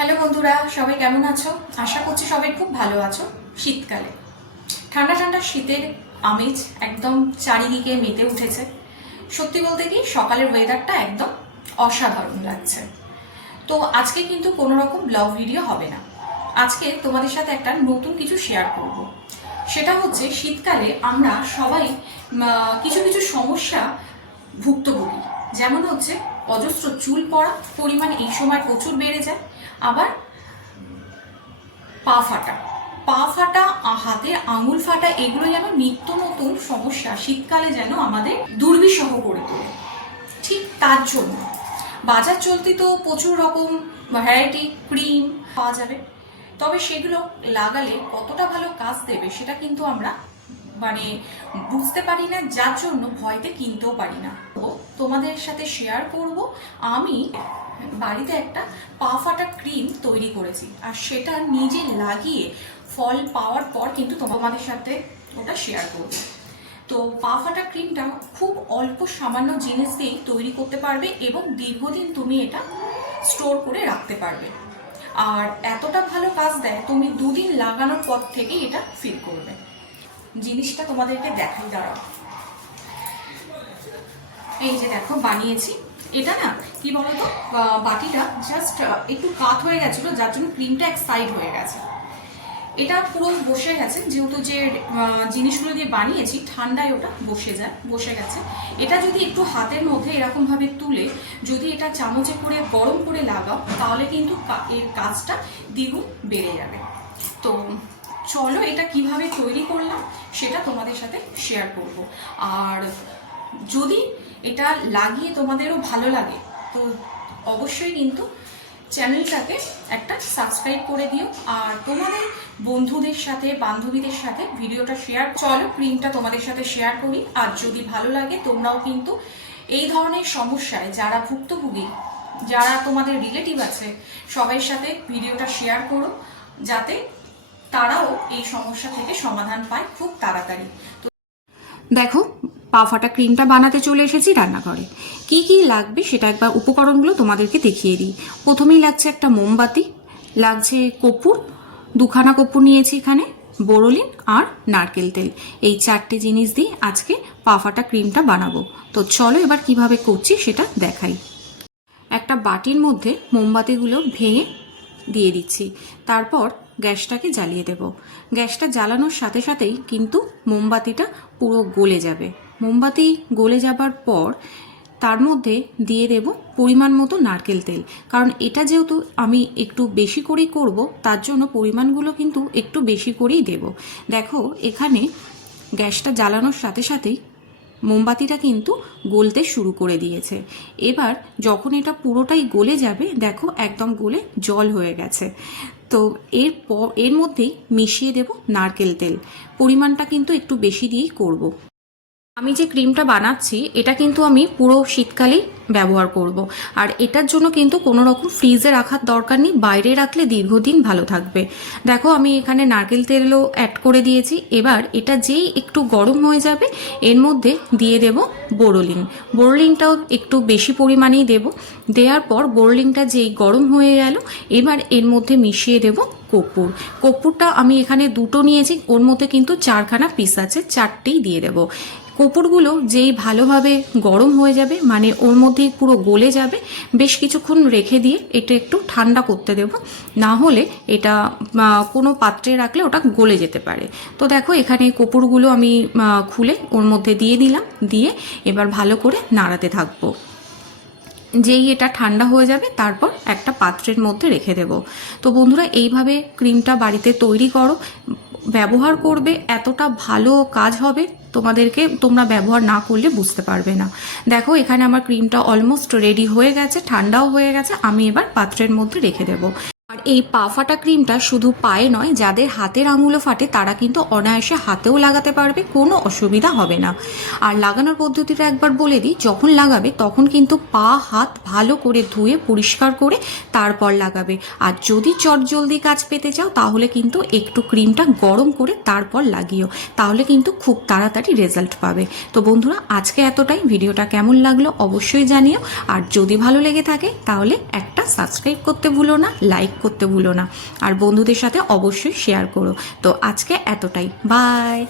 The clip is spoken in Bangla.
হ্যালো বন্ধুরা, সবাই কেমন আছো? আশা করছি সবাই খুব ভালো আছো শীতকালে। ঠান্ডা ঠান্ডা শীতের আমেজ একদম চারিদিকে মেতে উঠেছে। সত্যি বলতে কি, সকালের ওয়েদারটা একদম অসাধারণ লাগছে। তো আজকে কিন্তু কোনো রকম ব্লগ ভিডিও হবে না। আজকে তোমাদের সাথে একটা নতুন কিছু শেয়ার করব। সেটা হচ্ছে শীতকালে আমরা সবাই কিছু কিছু সমস্যা ভুক্তভোগী। যেমন হচ্ছে অজস্র চুল পড়া, পরিমাণ এই সময় প্রচুর বেড়ে যায়। আবার পা ফাটা। পা ফাটা হাতের আঙুল ফাটা, এগুলো যেন নিত্য নতুন সমস্যা, শীতকালে যেন আমাদের দুর্বিষহ করে তোলে। ঠিক তার জন্য। বাজার চলতি তো প্রচুর রকম ভ্যারাইটি ক্রিম পাওয়া যাবে। তবে সেগুলো লাগালে কতটা ভালো কাজ দেবে সেটা কিন্তু আমরা মানে বুঝতে পারি না, যার জন্য ভয়তে কিনতেও পারি না। তো তোমাদের সাথে শেয়ার করব আমি বাড়িতে একটা পা ফাটা ক্রিম তৈরি করেছি আর সেটা নিজে লাগিয়ে ফল পাওয়ার পর কিন্তু তোমাদের সাথে ওটা শেয়ার করব। তো পা ফাটা ক্রিমটা খুব অল্প সামান্য জিনিস দিয়েই তৈরি করতে পারবে এবং দীর্ঘদিন তুমি এটা স্টোর করে রাখতে পারবে। আর এতটা ভালো কাজ দেয়, তুমি দুদিন লাগানোর পর থেকেই এটা ফিল করবে। জিনিসটা তোমাদেরকে দেখাই দাঁড়াও। এই যে দেখো, বানিয়েছি। এটা না, কি বলতো বাটিটা জাস্ট একটু কাত হয়ে গেছিল, যার জন্য ক্রিমটা এক সাইড হয়ে গেছে। এটা পুরো বসে গেছে, যেহেতু যে জিনিসগুলো দিয়ে বানিয়েছি, ঠান্ডায় ওটা বসে যায়, বসে গেছে। এটা যদি একটু হাতের মধ্যে এরকমভাবে তুলে, যদি এটা চামচে করে, গরম করে লাগাও, তাহলে কিন্তু এর কাজটা দ্বিগুণ বেড়ে যাবে। তো চলো এটা কীভাবে তৈরি করলাম, সেটা তোমাদের সাথে শেয়ার করব। আর যদি এটা লাগিয়ে তোমাদেরও ভালো লাগে, তো অবশ্যই কিন্তু চ্যানেলটাকে একটা সাবস্ক্রাইব করে দিও। আর তোমাদের বন্ধুদের সাথে, বান্ধবীদের সাথে ভিডিওটা শেয়ার চলো ক্রিমটা তোমাদের সাথে শেয়ার করি। আর যদি ভালো লাগে, তোমরাও কিন্তু এই ধরনের সমস্যায় যারা ভুক্তভোগী, যারা তোমাদের রিলেটিভ আছে সবার সাথে ভিডিওটা শেয়ার করো, যাতে তারাও এই সমস্যা থেকে সমাধান পায় খুব তাড়াতাড়ি। তো দেখো পা ফাটা ক্রিমটা বানাতে চলে এসেছি রান্নাঘরে। কি কি লাগবে সেটা একবার উপকরণগুলো তোমাদেরকে দেখিয়ে দিই। প্রথমেই লাগছে একটা মোমবাতি, লাগছে কপুর দুখানা কপুর নিয়েছি এখানে, বোরোলিন আর নারকেল তেল। এই চারটে জিনিস দিয়ে আজকে পা ফাটা ক্রিমটা বানাবো। তো চলো এবার কীভাবে করছি সেটা দেখাই। একটা বাটির মধ্যে মোমবাতিগুলো ভেঙে দিয়ে দিচ্ছি। তারপর গ্যাসটাকে জ্বালিয়ে দেব। গ্যাসটা জ্বালানোর সাথে সাথেই কিন্তু মোমবাতিটা পুরো গলে যাবে। মোমবাতি গলে যাবার পর তার মধ্যে দিয়ে দেব পরিমাণ মতো নারকেল তেল। কারণ এটা যেহেতু আমি একটু বেশি করেই করব, তার জন্য পরিমাণগুলো কিন্তু একটু বেশি করেই দেব। দেখো, এখানে গ্যাসটা জ্বালানোর সাথে সাথেই মোমবাতিটা কিন্তু গলতে শুরু করে দিয়েছে। এবার যখন এটা পুরোটাই গলে যাবে, দেখো একদম গলে জল হয়ে গেছে। তো এর এর মধ্যেই মিশিয়ে দেব নারকেল তেল পরিমাণটা কিন্তু একটু বেশি দিয়েই করব। আমি যে ক্রিমটা বানাচ্ছি, এটা কিন্তু আমি পুরো শীতকালেই ব্যবহার করব। আর এটার জন্য কিন্তু কোনো রকম ফ্রিজে রাখার দরকার নেই, বাইরে রাখলে দীর্ঘদিন ভালো থাকবে। দেখো, আমি এখানে নারকেল তেলও অ্যাড করে দিয়েছি। এবার এটা যেই একটু গরম হয়ে যাবে, এর মধ্যে দিয়ে দেব বোরোলিন। বোরোলিনটাও একটু বেশি পরিমাণেই দেব। দেওয়ার পর বোরোলিনটা যেই গরম হয়ে গেল, এবার এর মধ্যে মিশিয়ে দেব কর্পূর। কর্পূরটা আমি এখানে দুটো নিয়েছি, ওর মধ্যে কিন্তু চারখানা পিস আছে, চারটেই দিয়ে দেবো। কপুরগুলো যেই ভালোভাবে গরম হয়ে যাবে মানে ওর মধ্যে পুরো গলে যাবে, বেশ কিছুক্ষণ রেখে দিয়ে এটা একটু ঠান্ডা করতে দেব। না হলে এটা কোনো পাত্রে রাখলে ওটা গলে যেতে পারে। তো দেখো, এখানে কপুরগুলো আমি খুলে ওর মধ্যে দিয়ে দিলাম, দিয়ে এবার ভালো করে নাড়াতে থাকব। যেই এটা ঠান্ডা হয়ে যাবে তারপর একটা পাত্রের মধ্যে রেখে দেব। তো বন্ধুরা, এইভাবে ক্রিমটা বাড়িতে তৈরি করো। ব্যবহার করবে, এতটা ভালো কাজ হবে তোমাদেরকে, তোমরা ব্যবহার না করলে বুঝতে পারবে না। দেখো, এখানে আমার ক্রিমটা অলমোস্ট রেডি হয়ে গেছে, ঠান্ডাও হয়ে গেছে, আমি এবার পাত্রের মধ্যে রেখে দেবো। আর এই পা ফাটা ক্রিমটা শুধু পায়ে নয়, যাদের হাতের আঙুলো ফাটে, তারা কিন্তু অনায়াসে হাতেও লাগাতে পারবে, কোনো অসুবিধা হবে না। আর লাগানোর পদ্ধতিটা একবার বলে দিই, যখন লাগাবে তখন কিন্তু পা, হাত ভালো করে ধুয়ে, পরিষ্কার করে তারপর লাগাবে। আর যদি চটজলদি কাজ পেতে চাও, তাহলে কিন্তু একটু ক্রিমটা গরম করে তারপর লাগিও, তাহলে কিন্তু খুব তাড়াতাড়ি রেজাল্ট পাবে। তো বন্ধুরা, আজকে এতটাই। ভিডিওটা কেমন লাগল অবশ্যই জানিও। আর যদি ভালো লেগে থাকে, তাহলে একটা সাবস্ক্রাইব করতে ভুলো না, লাইক করতে ভুলো না। আর বন্ধুদের সাথে অবশ্যই শেয়ার করো। তো আজকে এতটাই। বাই